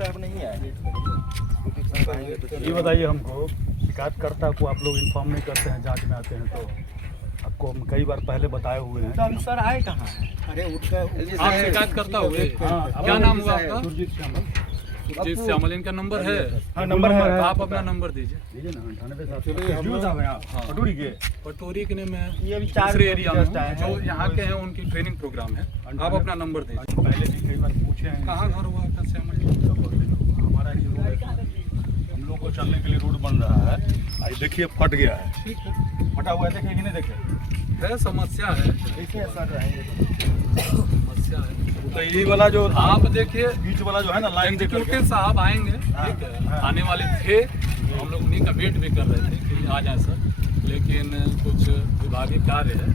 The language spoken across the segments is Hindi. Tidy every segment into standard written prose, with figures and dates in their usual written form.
साहब नहीं आए। ये बताइए हमको, शिकायतकर्ता को आप लोग इन्फॉर्म नहीं करते हैं जांच में आते हैं तो? आपको हम कई बार पहले बताए हुए हैं। तो सर आए कहाँ हैं? अरे आप शिकायतकर्ता हुए? क्या नाम हुआ आपका? सुरजीत श्यामल। इनका नंबर है? हाँ नंबर है। आप अपना नंबर दीजिए ना। 98 पटोरी के में ये भी दूसरे एरिया में है। जो यहाँ के हैं उनकी ट्रेनिंग प्रोग्राम है। आप अपना नंबर दीजिए। पहले भी कई बार पूछे हैं। कहाँ घर हुआ आपका श्यामल जी? हमारा ही रोड है, हम लोग को चलने के लिए रोड बन रहा है। आज देखिए फट गया है। ठीक है, फटा हुआ है, देखे कि नहीं देखे? समस्या है, देखिए सर रहेंगे समस्या है। तो यही वाला जो आप देखिए, बीच वाला जो है ना लाइन देख एग्जीक्यूटिव साहब आएंगे, ठीक है, आने वाले थे। हम लोग उन्हीं का वेट भी कर रहे थे कि आ जाए सर, लेकिन कुछ विभागीय कार्य है।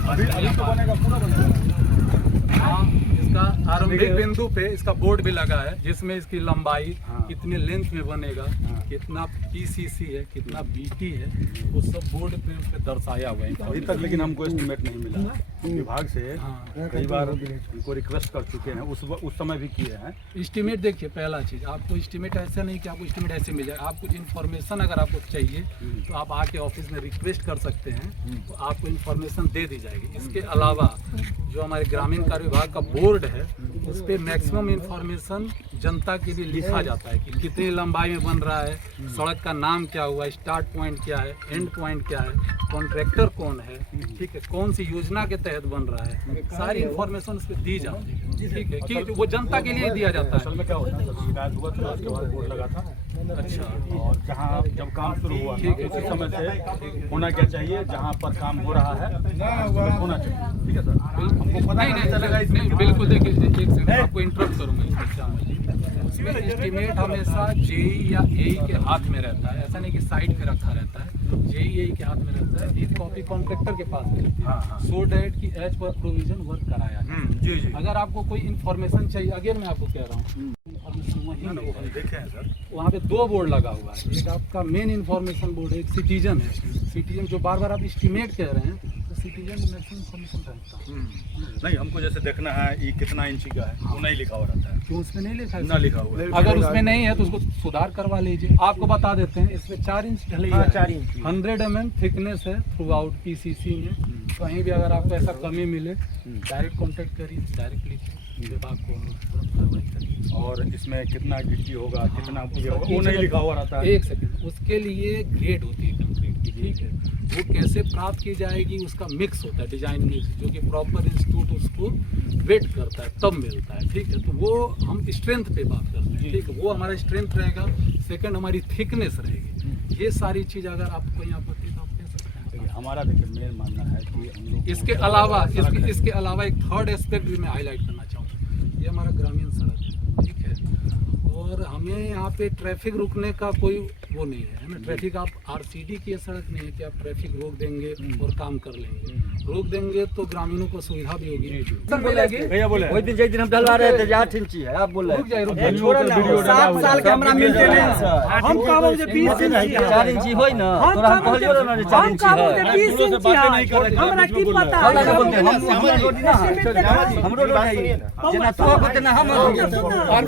बनेगा, पूरा बनेगा। हाँ, इसका आरंभिक बिंदु पे इसका बोर्ड भी लगा है जिसमें इसकी लंबाई कितने लेंथ में बनेगा, कितना पीसीसी है, कितना बीटी है, वो सब बोर्ड पे उस पे दर्शाया हुआ है। अभी तक लेकिन हमको एस्टिमेट नहीं मिला विभाग से। कई बार उनको रिक्वेस्ट कर चुके हैं, उस समय भी किए हैं। एस्टिमेट देखिए, पहला चीज़ आपको एस्टिमेट ऐसा नहीं कि आपको एस्टिमेट ऐसे मिल जाए। आप कुछ इन्फॉर्मेशन अगर आपको चाहिए तो आप आके ऑफिस में रिक्वेस्ट कर सकते हैं, तो आपको इन्फॉर्मेशन दे दी जाएगी। इसके अलावा जो हमारे ग्रामीण कार्य विभाग का बोर्ड है उस पर मैक्सिमम इन्फॉर्मेशन जनता के लिए लिखा जाता है कि कितनी लंबाई में बन रहा है, सड़क का नाम क्या हुआ, स्टार्ट पॉइंट क्या है, एंड पॉइंट क्या है, कॉन्ट्रैक्टर कौन है, ठीक है, कौन सी योजना के तहत बन रहा है, सारी इन्फॉर्मेशन उस पर दी जाती है, ठीक है, कि वो जनता के लिए दिया जाता है। असल में क्या होता है, शिकायत हुआ था उसके बाद बोर्ड लगा था। अच्छा, और जहाँ जब काम शुरू हुआ था उसी समय से होना क्या चाहिए, जहाँ पर काम हो रहा है होना चाहिए। ठीक है सर, हमको पता नहीं चलेगा नहीं, बिल्कुल। देखिए, एक सेकंड आपको इंटरप्ट करूँगा। उसमें एस्टिमेट हमेशा जेई या एई के हाथ में रहता है, ऐसा नहीं कि साइड पे रखा रहता है। जेई एई के हाथ में रहता है, एक कॉपी कॉन्ट्रैक्टर के पास में रहती है, सो डैट की एज पर प्रोविजन वर्क कराया जाए। जी। अगर आपको कोई इन्फॉर्मेशन चाहिए, अगेन मैं आपको कह रहा हूँ, देखे हैं सर, वहाँ पे दो बोर्ड लगा हुआ है। एक आपका मेन इन्फॉर्मेशन बोर्ड है, एक सिटीजन है। सिटीजन जो बार बार आप एस्टिमेट कह रहे हैं, तो सिटीजन में मैक्सिमम इन्फॉर्मेशन रहता है। नहीं हमको जैसे देखना है ये कितना इंची का है, वो नहीं लिखा हुआ रहता है। क्यों उसमें नहीं लिखा है? ना लिखा हुआ है। अगर उसमें नहीं है तो उसको सुधार करवा लीजिए। आपको बता देते हैं, इसमें 4 इंच ढलाई है, 4 इंच 100 mm थिकनेस है थ्रू आउट पीसीसी में। कहीं भी अगर आपको ऐसा कमी मिले, डायरेक्ट कॉन्टेक्ट करिए, डायरेक्टली विभाग को तुरंत कार्रवाई करिए। और इसमें कितना गिट्टी होगा, कितना ये होगा, वो नहीं लिखा हुआ रहता है। एक सेकंड, उसके लिए ग्रेड होती है कंक्रीट की, ठीक है, वो कैसे प्राप्त की जाएगी, उसका मिक्स होता है, डिजाइन मिक्स, जो कि प्रॉपर इंस्टीट्यूट उसको वेट करता है तब मिलता है, ठीक है। तो वो हम स्ट्रेंथ पे बात करते हैं, ठीक है, वो हमारा स्ट्रेंथ रहेगा। सेकंड हमारी थिकनेस रहेगी। ये सारी चीज़ अगर आपको यहाँ पर आप कह सकते हैं। हमारा देखिए मेन मानना है कि हम लोग इसके अलावा एक थर्ड एस्पेक्ट भी मैं हाईलाइट करना चाहूँगा। ये हमारा ग्रामीण सड़क है, ठीक है, और हमें यहाँ पे ट्रैफिक रुकने का कोई वो नहीं है ना। ट्रैफिक आप आरसीडी की सड़क नहीं है कि आप ट्रैफिक रोक देंगे और काम कर लेंगे। रोक देंगे तो ग्रामीणों को सुविधा भी होगी। सर बोलेगी भैया बोले वही दिन जिस दिन हम डलवा रहे थे 8 इंची है, आप बोल रहे रुक जाए, रुक हैं। जाए। छोड़ो ना, 7 साल के हमरा मिलते नहीं सर। हम कहबो जे 20 इंची 4 इंची होई ना, तोरा हम कहलियो ना 4 इंची है। हम 20 इंची नहीं कर रहे, हमरा की पता हमरा के बोलते हम रोड ना हमरो रोड है जेना तो बोलते ना हम और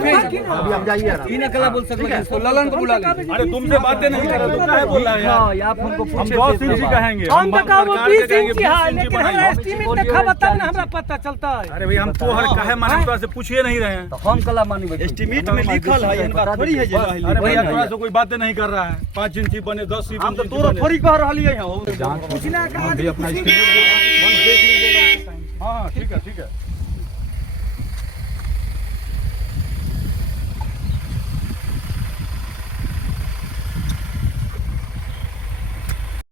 फिर अभी हम जाइए की नकला बोल सकते हैं, तो ललन को बुला लीजिए। अरे तुमसे बातें नहीं कर रहे, तुम काहे बोल रहे हैं यार? हां आप हमको हम पूछे 10 इंची कहेंगे, हम तो कहबो 20 इंची है, 20 इंची लेकिन हमरा बनाइए। एस्टीमेट देखा बताओ ना, हमरा पता चलता है। अरे भाई हम तो हर काहे माने, तो से पूछिए नहीं रहे हैं। तो हम कला मानी एस्टीमेट में लिखल है, इनका थोड़ी है जे अरे भैया तोरा से कोई बातें नहीं कर रहा है। 5 इंची बने, 10 इंची, हम तो तोरा थोड़ी कह रहली है। पूछना का भी अपना हाँ ठीक है।